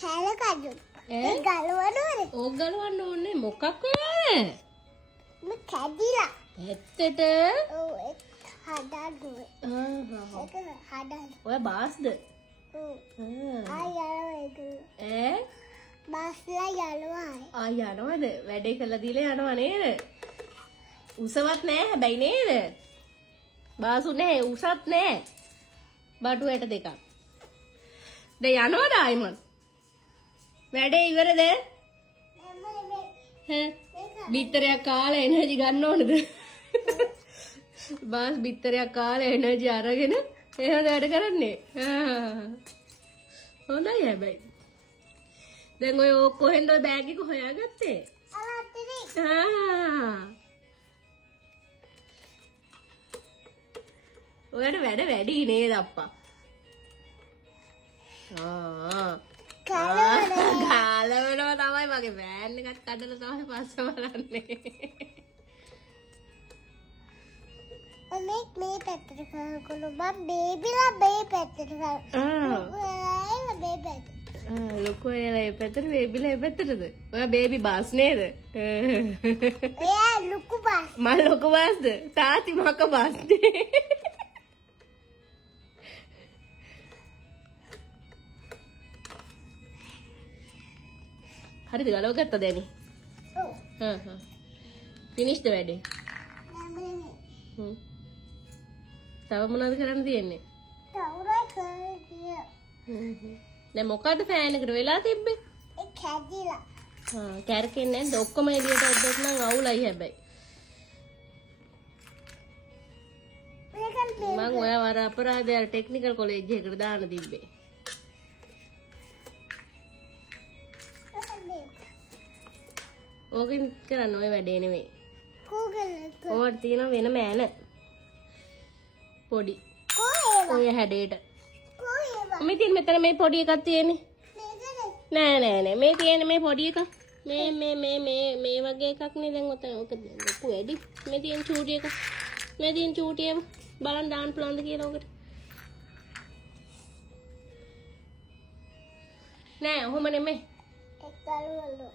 කැල කඩු. ඒ ගලවන්න ඕනේ. ඕක ගලවන්න ඕනේ මොකක් වෙලාද? මේ කැඩිලා. ඇත්තට? ඔව් ඒක හදන්න ඕනේ. ඒක හදන්න. ඔය බාස්ද? ඔව්. යනවා ඒක. බස්ලා යනවා. යනවද? වැඩේ කළා දීලා යනවා නේද? උසවත් නෑ හැබැයි නේද? බාසු නෑ උසත් නෑ. බටු 62ක්. දැන් යනවද ආයිමත්? වැඩේ ඉවරද? බිත්තරයක් කාලා එනර්ජි ගන්න ඕනද? බාස් බිත්තරයක් කාලා එනර්ජි අරගෙන එහෙමද වැඩ කරන්නේ? හොඳයි හැබැයි. දැන් ඔය කොහෙන්ද ඔය බෑග් එක හොයාගත්තේ? ඔයාට වැඩ වැඩි නේද අප්පා? ගාලවනවා තමයි මගේ වෑන් එකත් කඩලා තමයි පස්ස බලන්නේ. මේ පැත්තට කරකළු මම බේබිලා මේ පැත්තට කරා. ලොකු එලා ඒ පැත්තට බේබිලා ඒ පැත්තටද? ඔයා බේබි බාස් නේද? එයා ලොකු බාස්. මම ලොකු බාස්ද? තාත්ති මක බාස්ද? හරිද ගලව ගත්තා දැනි? ඔව්. ෆිනිෂ්ද වැඩේ? තව මොනවද කරන්න තියෙන්නේ? දැන් මොකද්ද ෆෑන් එකට වෙලා තිබ්බේ? ඒ කැඩිලා. කැරකෙන්නේ නැද්ද? ඔක්කොම එළියට ඇද්දොත් නම් අවුලයි හැබැයි. මං ඔයාව අර අපරාධය ටෙක්නිකල් කොලෙජ් එකකට දාන්න තිබ්බේ. ඕකෙන් කරන්න ඔය වැඩේ නෙමෙයි. ඕවට තියෙන වෙනම ඈන. පොඩි. ඔය හැඩේට. මෙතන මේ පොඩි එකක් තියෙන්නේ. නෑ. මේ තියෙන්නේ මේ පොඩි එක. මේ වගේ එකක් නේ දැන් ඔතන. ඔක ලොකු වැඩි. මේ තියෙන චූටි එක. මේ තියෙන චූටි එක බලන්න දාන්න පුළුවන්ද කියලා ඔකට. නෑ ඔහොම නෙමෙයි. ඒක ගලවන්න.